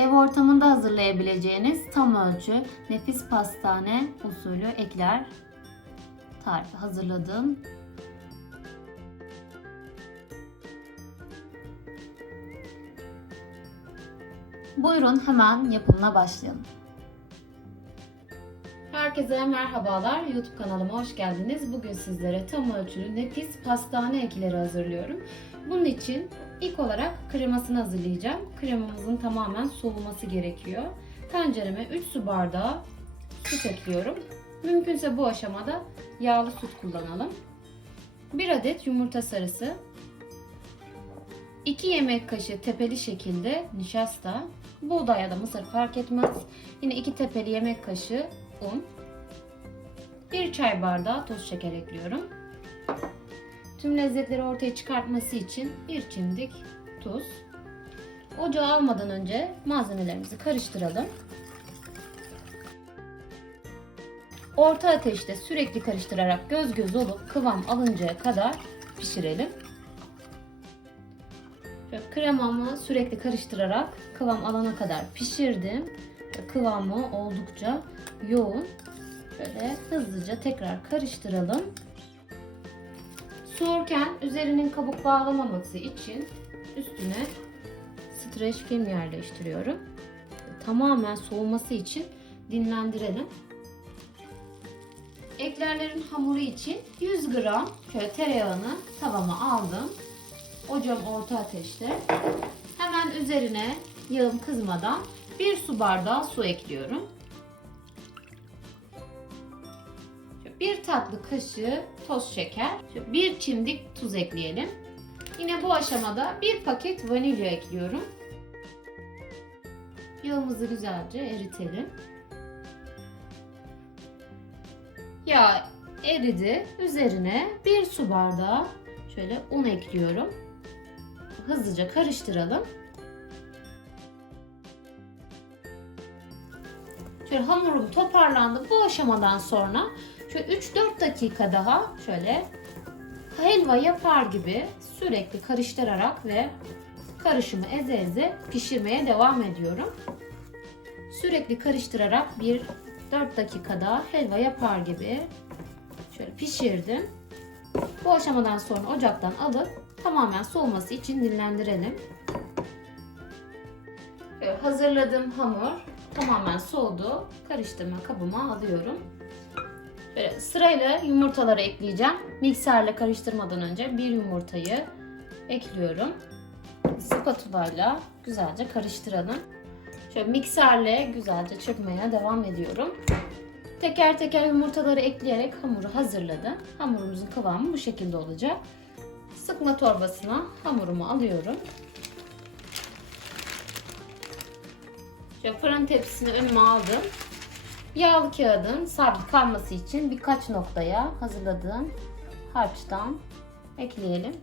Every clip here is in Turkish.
Ev ortamında hazırlayabileceğiniz tam ölçü nefis pastane usulü ekler tarifi hazırladım. Buyurun hemen yapımına başlayalım. Herkese merhabalar. YouTube kanalıma hoş geldiniz. Bugün sizlere tam ölçülü nefis pastane ekleri hazırlıyorum. Bunun için ilk olarak kremasını hazırlayacağım. Kremamızın tamamen soğuması gerekiyor. Tencereme 3 su bardağı süt ekliyorum. Mümkünse bu aşamada yağlı süt kullanalım. 1 adet yumurta sarısı, 2 yemek kaşığı tepeli şekilde nişasta, buğday ya da mısır fark etmez. Yine 2 tepeli yemek kaşığı un, 1 çay bardağı toz şeker ekliyorum. Tüm lezzetleri ortaya çıkartması için bir çimdik tuz. Ocağa almadan önce malzemelerimizi karıştıralım. Orta ateşte sürekli karıştırarak göz göz olup kıvam alıncaya kadar pişirelim. Şöyle kremamı sürekli karıştırarak kıvam alana kadar pişirdim. Kıvamı oldukça yoğun. Şöyle hızlıca tekrar karıştıralım. Soğurken üzerinin kabuk bağlamaması için üstüne streç film yerleştiriyorum. Tamamen soğuması için dinlendirelim. Eklerlerin hamuru için 100 gram şöyle tereyağını tavama aldım. Ocağım orta ateşte. Hemen üzerine yağım kızmadan 1 su bardağı su ekliyorum. Bir tatlı kaşığı toz şeker, bir çimdik tuz ekleyelim. Yine bu aşamada bir paket vanilya ekliyorum. Yağımızı güzelce eritelim. Yağ eridi. Üzerine bir su bardağı şöyle un ekliyorum. Hızlıca karıştıralım. Şöyle hamurum toparlandı. Bu aşamadan sonra şöyle 3-4 dakika daha şöyle helva yapar gibi sürekli karıştırarak ve karışımı eze eze pişirmeye devam ediyorum. Sürekli karıştırarak bir 4 dakika daha helva yapar gibi şöyle pişirdim. Bu aşamadan sonra ocaktan alıp tamamen soğuması için dinlendirelim. Böyle hazırladığım hamur tamamen soğudu. Karıştırma kabıma alıyorum. Böyle sırayla yumurtaları ekleyeceğim. Mikserle karıştırmadan önce bir yumurtayı ekliyorum. Spatula ile güzelce karıştıralım. Şöyle mikserle güzelce çırpmaya devam ediyorum. Teker teker yumurtaları ekleyerek hamuru hazırladım. Hamurumuzun kıvamı bu şekilde olacak. Sıkma torbasına hamurumu alıyorum. Şöyle fırın tepsisini önüme aldım. Yağlı kağıdın sabit kalması için birkaç noktaya hazırladığım harçtan ekleyelim.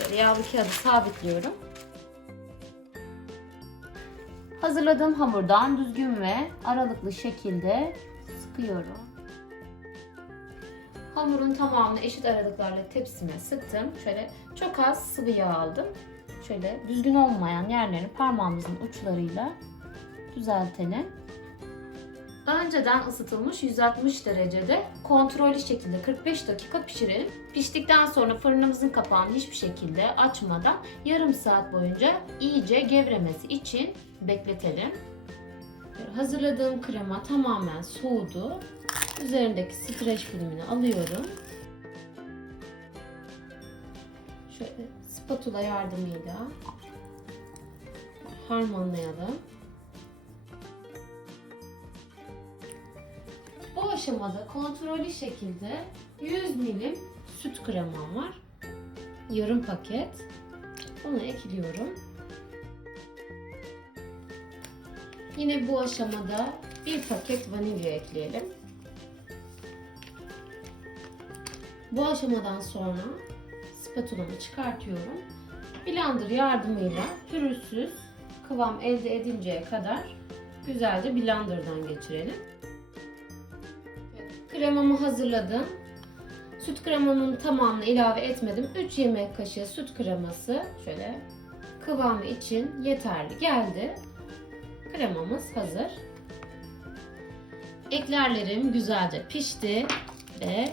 Böyle yağlı kağıdı sabitliyorum. Hazırladığım hamurdan düzgün ve aralıklı şekilde sıkıyorum. Hamurun tamamını eşit aralıklarla tepsime sıktım. Şöyle çok az sıvı yağ aldım. Şöyle düzgün olmayan yerlerini parmağımızın uçlarıyla düzeltelim. Önceden ısıtılmış 160 derecede kontrollü şekilde 45 dakika pişirelim. Piştikten sonra fırınımızın kapağını hiçbir şekilde açmadan yarım saat boyunca iyice gevremesi için bekletelim. Hazırladığım krema tamamen soğudu. Üzerindeki streç filmini alıyorum. Şöyle spatula yardımıyla harmanlayalım. Aşamada kontrollü şekilde 100 milim süt kremam var. Yarım paket. Onu ekliyorum. Yine bu aşamada bir paket vanilya ekleyelim. Bu aşamadan sonra spatulamı çıkartıyorum. Blender yardımıyla pürüzsüz kıvam elde edinceye kadar güzelce blenderdan geçirelim. Kremamı hazırladım. Süt kremamın tamamını ilave etmedim. 3 yemek kaşığı süt kreması şöyle kıvamı için yeterli geldi. Kremamız hazır. Eklerlerim güzelce pişti ve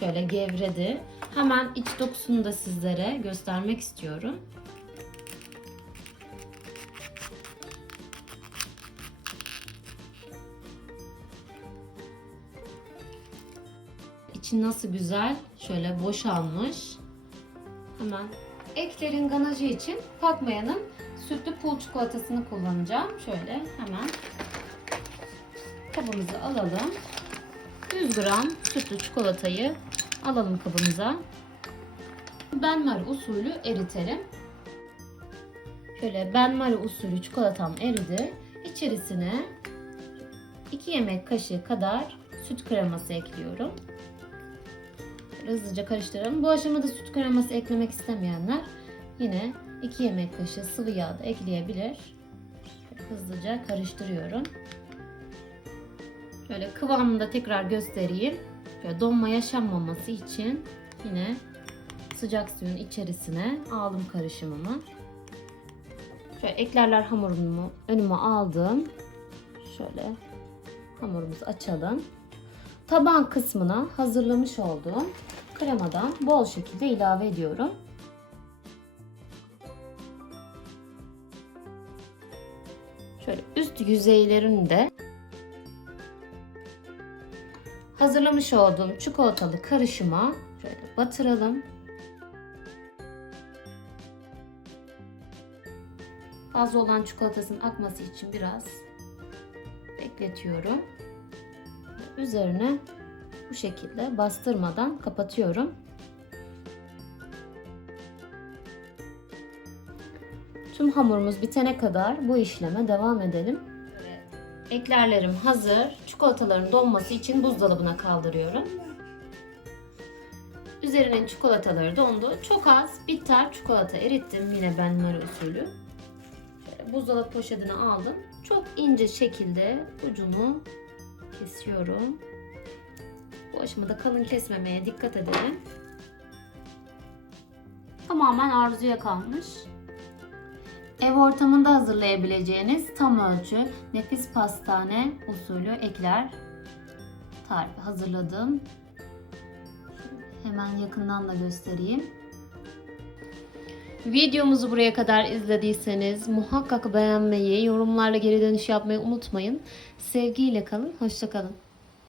şöyle gevredi. Hemen iç dokusunu da sizlere göstermek istiyorum. İçi nasıl güzel, şöyle boşalmış. Hemen eklerin ganajı için Pakmaya'nın sütlü pul çikolatasını kullanacağım. Şöyle hemen kabımızı alalım. 100 gram sütlü çikolatayı alalım kabımıza. Benmari usulü eritelim. Şöyle benmari usulü çikolatam eridi. İçerisine 2 yemek kaşığı kadar süt kreması ekliyorum. Hızlıca karıştıralım. Bu aşamada süt kreması eklemek istemeyenler yine 2 yemek kaşığı sıvı yağ da ekleyebilir. Hızlıca karıştırıyorum. Şöyle kıvamını da tekrar göstereyim. Şöyle donma yaşanmaması için yine sıcak suyun içerisine aldım karışımımı. Şöyle eklerler hamurumu önüme aldım. Şöyle hamurumuzu açalım. Taban kısmına hazırlamış olduğum kremadan bol şekilde ilave ediyorum. Şöyle üst yüzeylerini de hazırlamış olduğum çikolatalı karışıma şöyle batıralım. Fazla olan çikolatasının akması için biraz bekletiyorum. Üzerine bu şekilde bastırmadan kapatıyorum. Tüm hamurumuz bitene kadar bu işleme devam edelim. Eklerlerim hazır. Çikolataların donması için buzdolabına kaldırıyorum. Üzerine çikolataları dondu. Çok az bitter çikolata erittim yine benmari usulü. Şöyle buzdolabı poşetine aldım. Çok ince şekilde ucunu kesiyorum. Bu aşamada kalın kesmemeye dikkat edelim. Tamamen arzuya kalmış. Ev ortamında hazırlayabileceğiniz tam ölçü nefis pastane usulü ekler tarifi hazırladım. Hemen yakından da göstereyim. Videomuzu buraya kadar izlediyseniz muhakkak beğenmeyi, yorumlarla geri dönüş yapmayı unutmayın. Sevgiyle kalın, hoşça kalın.